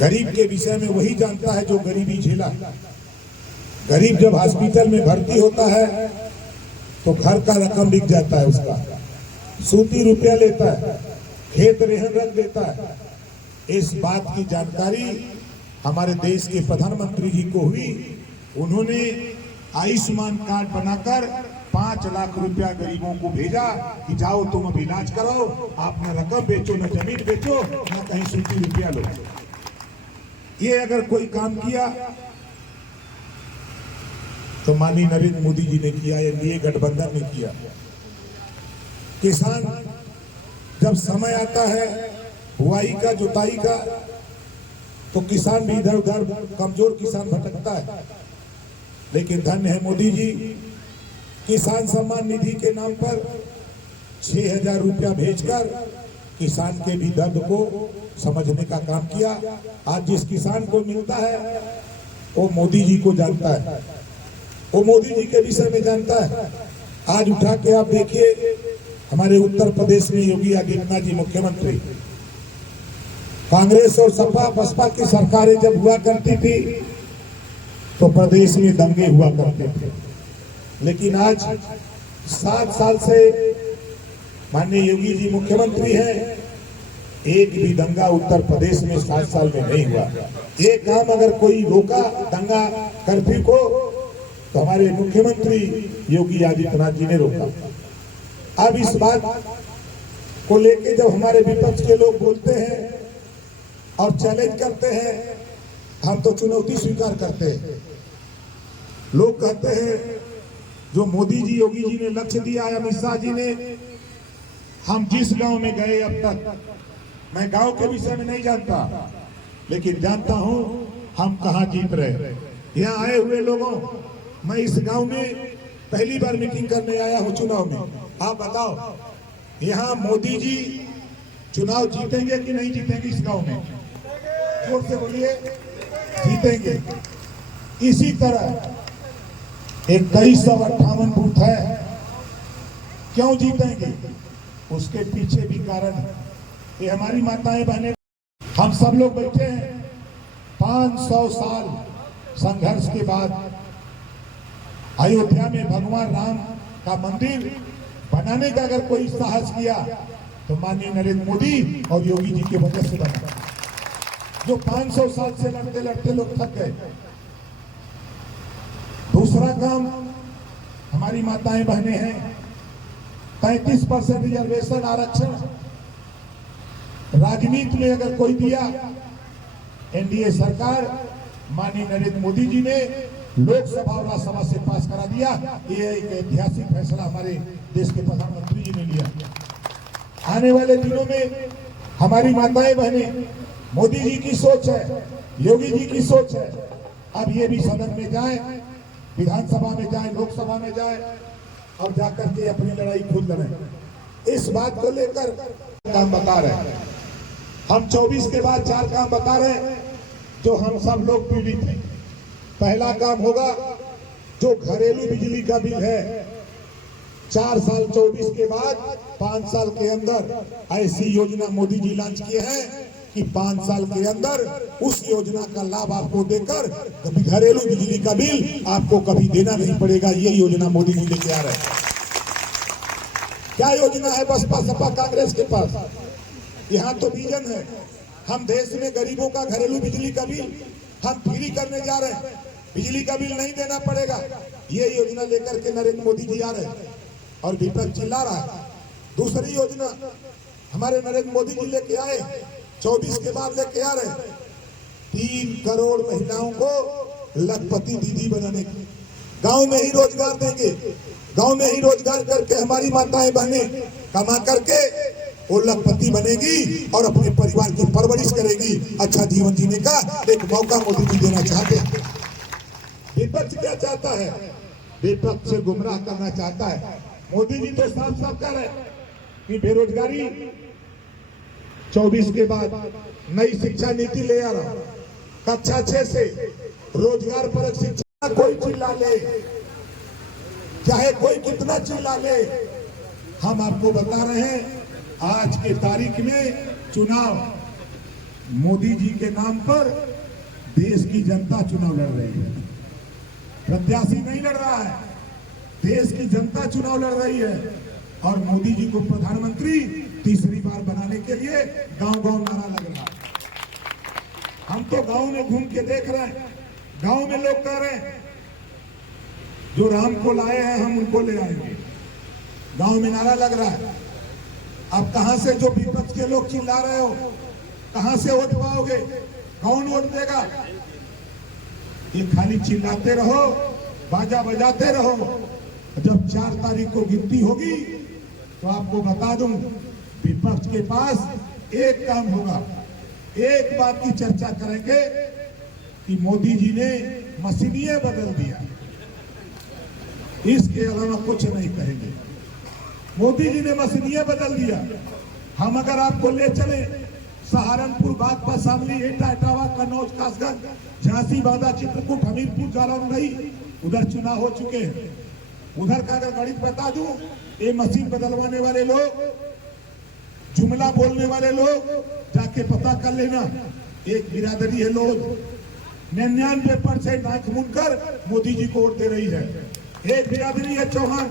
गरीब के विषय में वही जानता है जो गरीबी झेला। गरीब जब हॉस्पिटल में भर्ती होता है तो घर का रकम बिक जाता है, उसका सूती रुपया लेता है, खेत रेहन रख देता है। इस बात की जानकारी हमारे देश के प्रधानमंत्री जी को हुई। उन्होंने आयुष्मान कार्ड बनाकर 5 लाख रुपया गरीबों को भेजा कि जाओ तुम अब इलाज करो, आप न रकम बेचो, न जमीन बेचो, न कहीं सूती रुपया लो। ये अगर कोई काम किया तो माननीय नरेंद्र मोदी जी ने किया, एनडीए गठबंधन ने किया। किसान जब समय आता है बुआई का, जुताई का, तो किसान भी इधर उधर, कमजोर किसान भटकता है। लेकिन धन्य है मोदी जी, किसान सम्मान निधि के नाम पर 6,000 रुपया भेजकर किसान के भी दर्द को समझने का काम किया। आज जिस किसान को मिलता है वो मोदी जी को जानता है, वो मोदी जी के विषय में जानता है। आज उठा के आप देखिए, हमारे उत्तर प्रदेश में योगी आदित्यनाथ जी मुख्यमंत्री, कांग्रेस और सपा बसपा की सरकारें जब हुआ करती थी तो प्रदेश में दंगे हुआ करते थे। लेकिन आज 7 साल से माननीय योगी जी मुख्यमंत्री हैं, एक भी दंगा उत्तर प्रदेश में 7 साल में नहीं हुआ। ये काम अगर कोई रोका दंगा कर्फ्यू को तो हमारे मुख्यमंत्री योगी आदित्यनाथ जी ने रोका। अब इस बात को लेके जब हमारे विपक्ष के लोग बोलते हैं और चैलेंज करते हैं, हम तो चुनौती स्वीकार करते हैं। लोग कहते हैं जो मोदी जी योगी जी ने लक्ष्य दिया है, अमित शाह जी ने, हम जिस गांव में गए अब तक, मैं गांव के विषय में नहीं जानता लेकिन जानता हूं हम कहां जीत रहे। यहाँ आए हुए लोगों, मैं इस गांव में पहली बार मीटिंग करने आया हूं चुनाव में। आप बताओ यहाँ मोदी जी चुनाव जीतेंगे कि नहीं जीतेंगे? इस गांव में जोर से बोलिए, जीतेंगे। इसी तरह 2158 बूथ है, क्यों जीतेंगे? उसके पीछे भी कारण है। ये हमारी माताएं बहनें, हम सब लोग बैठे हैं 500 साल संघर्ष के बाद अयोध्या में भगवान राम का मंदिर बनाने का अगर कोई साहस किया तो माननीय नरेंद्र मोदी और योगी जी की वजह से बना, जो 500 साल से लड़ते लड़ते लोग थक गए। दूसरा काम, हमारी माताएं बहनें हैं, 33% रिजर्वेशन आरक्षण राजनीति में अगर कोई दिया, एनडीए सरकार माननीय नरेंद्र मोदी जी ने लोकसभा और राज्यसभा से पास करा दिया। ये एक ऐतिहासिक फैसला हमारे देश के प्रधानमंत्री जी ने लिया। आने वाले दिनों में हमारी माताएं बहनें, मोदी जी की सोच है, योगी जी की सोच है, अब ये भी सदन में जाए, विधानसभा में जाए, लोकसभा में जाए और जाकर के अपनी लड़ाई खुद लड़ें। इस बात को लेकर काम बता रहे हैं हम। 24 के बाद 4 काम बता रहे हैं जो हम सब लोग पीड़ित हैं। पहला काम होगा जो घरेलू बिजली का बिल है, 4 साल 24 के बाद 5 साल के अंदर ऐसी योजना मोदी जी लॉन्च किए हैं कि 5 साल के अंदर उस योजना का लाभ आपको देकर कभी घरेलू बिजली का बिल आपको कभी देना नहीं पड़ेगा। ये योजना मोदी जी लेके आ रहे हैं। क्या योजना है बसपा सपा कांग्रेस के पास? यहाँ तो विजन है, हम देश में गरीबों का घरेलू बिजली का बिल हम फ्री करने जा रहे हैं, बिजली का बिल नहीं देना पड़ेगा। ये योजना लेकर के नरेंद्र मोदी जी आ रहे हैं और विपक्ष चिल्ला रहा है। दूसरी योजना हमारे नरेंद्र मोदी जी लेके आए, 24 के बाद लेके आ रहे हैं, 3 करोड़ महिलाओं को लखपति दीदी बनाने की, गांव में ही रोजगार देंगे। गांव में ही रोजगार करके हमारी माताएं बहनें कमा करके वो लखपति बनेगी और अपने परिवार की परवरिश करेगी। अच्छा जीवन जीने का एक मौका मोदी जी देना चाहते हैं। विपक्ष क्या चाहता है? विपक्ष से गुमराह करना चाहता है। मोदी जी तो साफ साफ कह रहे हैं कि बेरोजगारी 24 के बाद नई शिक्षा नीति ले आ रहा, कक्षा 6 से रोजगार परक शिक्षा। कोई चिल्ला ले, चाहे कोई कितना चिल्ला ले, हम आपको बता रहे हैं आज के तारीख में चुनाव मोदी जी के नाम पर देश की जनता चुनाव लड़ रही है। प्रत्याशी नहीं लड़ रहा है, देश की जनता चुनाव लड़ रही है। और मोदी जी को प्रधानमंत्री तीसरी बार बनाने के लिए गांव-गांव नारा लग रहा है। हम तो गांव में घूम के देख रहे हैं, गांव में लोग कह रहे हैं जो राम को लाए हैं हम उनको ले आएंगे। गांव में नारा लग रहा है। अब कहां से जो विपक्ष के लोग चिल्ला रहे हो, कहां से वोट पाओगे? कौन वोट देगा? ये खाली चिल्लाते रहो, बाजा बजाते रहो। जब 4 तारीख को गिनती होगी तो आपको बता दूं, विपक्ष के पास एक काम होगा, एक बात की चर्चा करेंगे कि मोदी जी ने मशीनिये बदल दिया। इसके अलावा कुछ नहीं कहेंगे। मोदी जी ने मशीनिये बदल दिया। हम अगर आपको ले चले सहारनपुर, बागपत, शामली, एटा, इटावा, कन्नौज, कासगंज, झांसी, बांदा, चित्रकूट, हमीरपुर, जालौनगढ़ी, उधर चुनाव हो चुके हैं। उधर का अगर गणित बता दूं, ये मशीन बदलवाने वाले लोग, जुमला बोलने वाले लोग जाके पता कर लेना। एक बिरादरी है लोग 99% आंख मूंदकर मोदी जी को वोट दे रही है। एक बिरादरी है चौहान,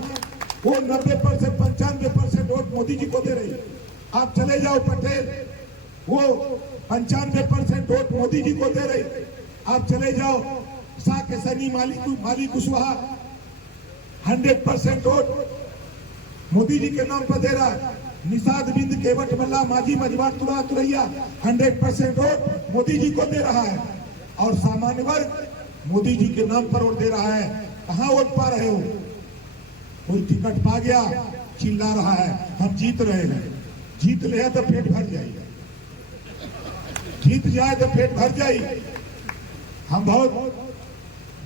वो 90% 95% वोट मोदी जी को दे रही है। आप चले जाओ पटेल, वो 95% वोट मोदी जी को दे रही। आप चले जाओ शाह के सनी, माली कुशवाहा 100% वोट मोदी जी के नाम पर दे रहा है। निषाद बिंद, केवट मल्ला, माजी मजबार, तुरा तुरैया 100% वोट मोदी जी को दे रहा है। और सामान्य वर्ग मोदी जी के नाम पर वोट दे रहा है। कहां वोट पा रहे हो? कोई टिकट पा गया, चिल्ला रहा है हम जीत रहे हैं। जीत ले तो पेट भर जाएगा, जीत जाए तो पेट भर जाए। हम बहुत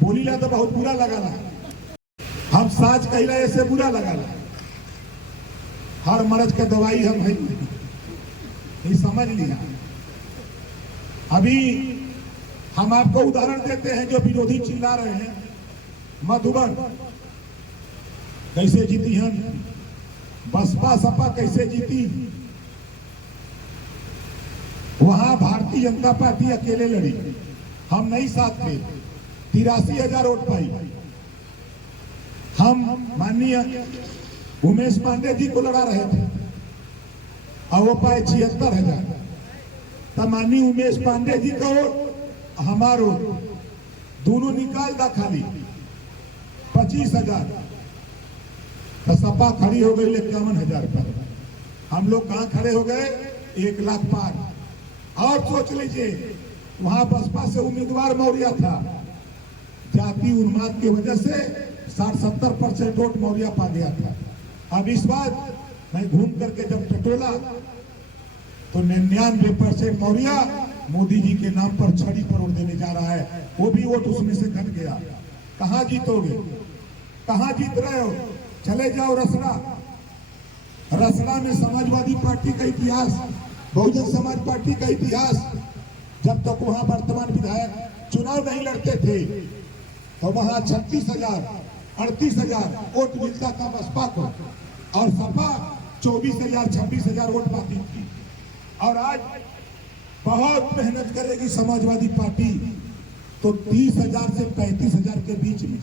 बोली ला तो बहुत बुरा लगा ला, हम साज कहला ऐसे बुरा लगा ला। हर मर्ज का दवाई हम है नहीं, समझ लिया। अभी हम आपको उदाहरण देते हैं जो विरोधी चिल्ला रहे हैं। मधुबन कैसे जीती हम, बसपा सपा कैसे जीती। वहां भारतीय जनता पार्टी अकेले लड़ी, हम नहीं साथ थे। 83,000 वोट पाई। हम माननीय उमेश पांडे जी को लड़ा रहे थे और वो पाए 76,000। तब माननीय उमेश पांडे जी का वोट, हमारो दोनों निकाल दा खाली 25,000। तो सपा खड़ी हो गई 51,000 पर। हम लोग कहां खड़े हो गए? 1 लाख पार। और सोच लीजिए वहां बसपा से उम्मीदवार मौर्य था। जाति उन्माद की वजह से 60-70% वोट मौर्य पा गया था। अब इस बार मैं घूम करके जब टटोला तो 99% मौर्य मोदी जी के नाम पर छड़ी पर वोट देने जा रहा है। वो भी वोट उसमें से घट गया। कहां जीतोगे? कहां जीत रहे हो? चले जाओ रसड़ा। रसड़ा में समाजवादी पार्टी का इतिहास, बहुजन समाज पार्टी का इतिहास। जब तक वहां वर्तमान विधायक चुनाव नहीं लड़ते थे तो वहां 36,000 38,000 वोट मिलता था बसपा को, और सपा 24,000 26,000 वोट पाती थी। और आज बहुत मेहनत करेगी समाजवादी पार्टी तो 30,000 से 35,000 के बीच में।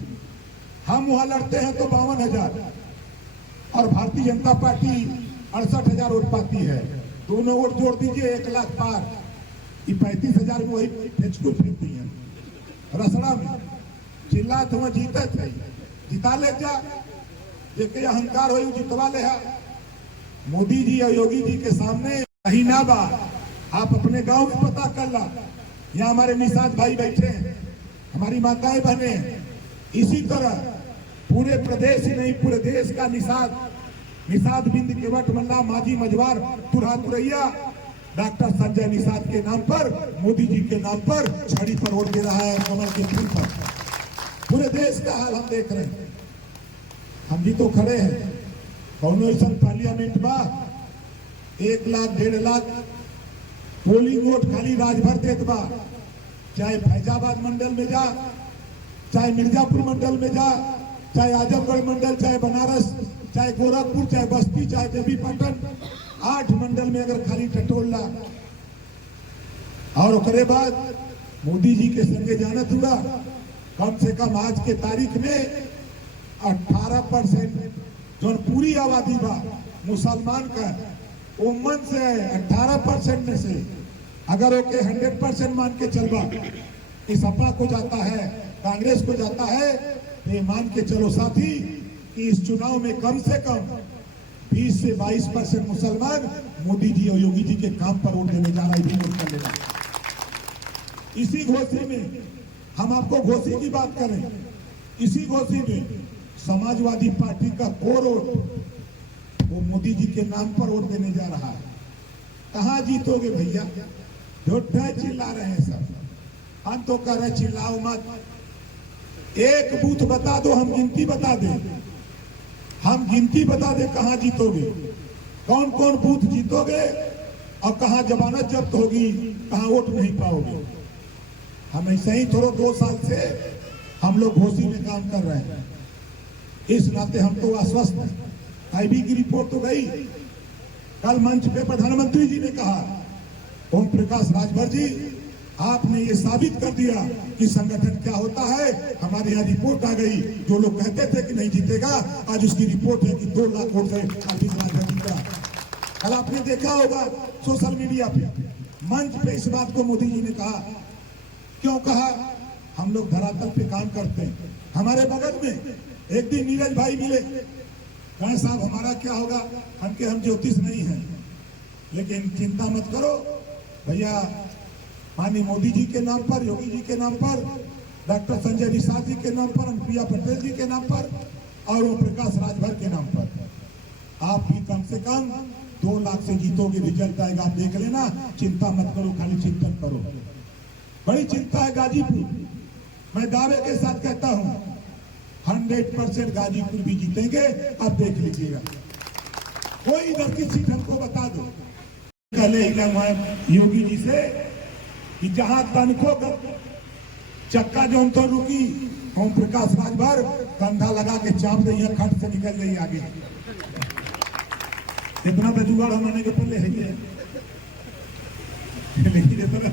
हम वहां लड़ते हैं तो 52,000, और भारतीय जनता पार्टी 68,000 वोट पाती है। दोनों वोट जोड़ दीजिए 1 लाख पार। 35,000 में वही फेंचकू फेंकती है। रसड़ा में चिल्ला तो वह जीता थे, जिता ले जा, जेके अहंकार हो जितवा ले। मोदी जी और योगी जी के सामने कहीं ना बा। आप अपने गांव में पता कर ला। यहाँ हमारे निषाद भाई बैठे हैं, हमारी माताएं बहने हैं। इसी तरह पूरे प्रदेश ही नहीं, पूरे देश का निषाद बिंद, केवट मल्ला, माजी मजवार, तुरा तुरैया डॉक्टर संजय निषाद के नाम पर, मोदी जी के नाम पर छड़ी पर वोट दे रहा है, कमल के फूल पर। पूरे देश का हाल हम देख रहे हैं। हम भी तो खड़े हैं। कौन ऐसा पार्लियामेंट बा 1 लाख 1.5 लाख पोलिंग वोट खाली राजभर देत बा। चाहे फैजाबाद मंडल में जा, चाहे मिर्जापुर मंडल में जा, चाहे आजमगढ़ मंडल, चाहे बनारस, चाहे गोरखपुर, चाहे बस्ती, चाहे देवीपाटन, 8 मंडल में अगर खाली टटोला और उसके बाद मोदी जी के संगे जानत हुआ कम से कम आज के तारीख में 18% जो पूरी आबादी बा मुसलमान का उम्मन से 18% में से अगर ओके 100% मान के चलवा कि सपा को जाता है, कांग्रेस को जाता है, तो ये मान के चलो साथी कि इस चुनाव में कम से कम 20 से 22% मुसलमान मोदी जी और योगी जी के काम पर वोट देने जा रहा है, भी वोट कर लेना। इसी घोषी में हम आपको घोषी की बात करें, इसी घोषी में समाजवादी पार्टी का कोर वोट वो मोदी जी के नाम पर वोट देने जा रहा है। कहां जीतोगे भैया? झूठा चिल्ला रहे हैं सब, हम तो कह रहे चिल्लाओ मत। एक बूथ बता दो, हम गिनती बता दें, हम गिनती बता दे कहां जीतोगे, कौन कौन बूथ जीतोगे और कहां जमानत जब्त होगी, कहां वोट नहीं पाओगे। हम ऐसे ही थोड़ा 2 साल से हम लोग घोषी में काम कर रहे हैं, इस नाते हम तो आश्वस्त हैं। आईबी की रिपोर्ट तो गई, कल मंच पे प्रधानमंत्री जी ने कहा, ओम प्रकाश राजभर जी आपने ये साबित कर दिया कि संगठन क्या होता है। हमारे यहाँ रिपोर्ट आ गई, जो लोग कहते थे कि नहीं जीतेगा, आज उसकी रिपोर्ट है कि 2 लाख वोट से आर्थिक राजभर जीता। कल आपने देखा होगा सोशल मीडिया पे, मंच पे इस बात को मोदी जी ने कहा। क्यों कहा? हम लोग धरातल पे काम करते हैं। हमारे बगल में एक दिन नीरज भाई मिले, कहे साहब हमारा क्या होगा, हम ज्योतिष नहीं हैं, लेकिन चिंता मत करो भैया, माननीय मोदी जी के नाम पर, योगी जी के नाम पर, डॉक्टर संजय निषाद जी के नाम पर, अनुप्रिया पटेल जी के नाम पर और ओम प्रकाश राजभर के नाम पर आप भी कम से कम 2 लाख से जीतोगे। रिजल्ट आएगा, आप देख लेना, चिंता मत करो, खाली चिंतन करो। बड़ी चिंता है गाजीपुर, मैं दावे के साथ कहता हूं 100% गाजीपुर भी जीतेंगे, आप देख लीजिएगा। कोई इधर की सीट हमको बता दो। पहले ही योगी जी से कि जहां तनखो चक्का जो तो रुकी, ओम प्रकाश राजभर कंधा लगा के चाप रही है, खट से निकल गई आगे। इतना तो जुगाड़ होने के पहले है, लेकिन इतना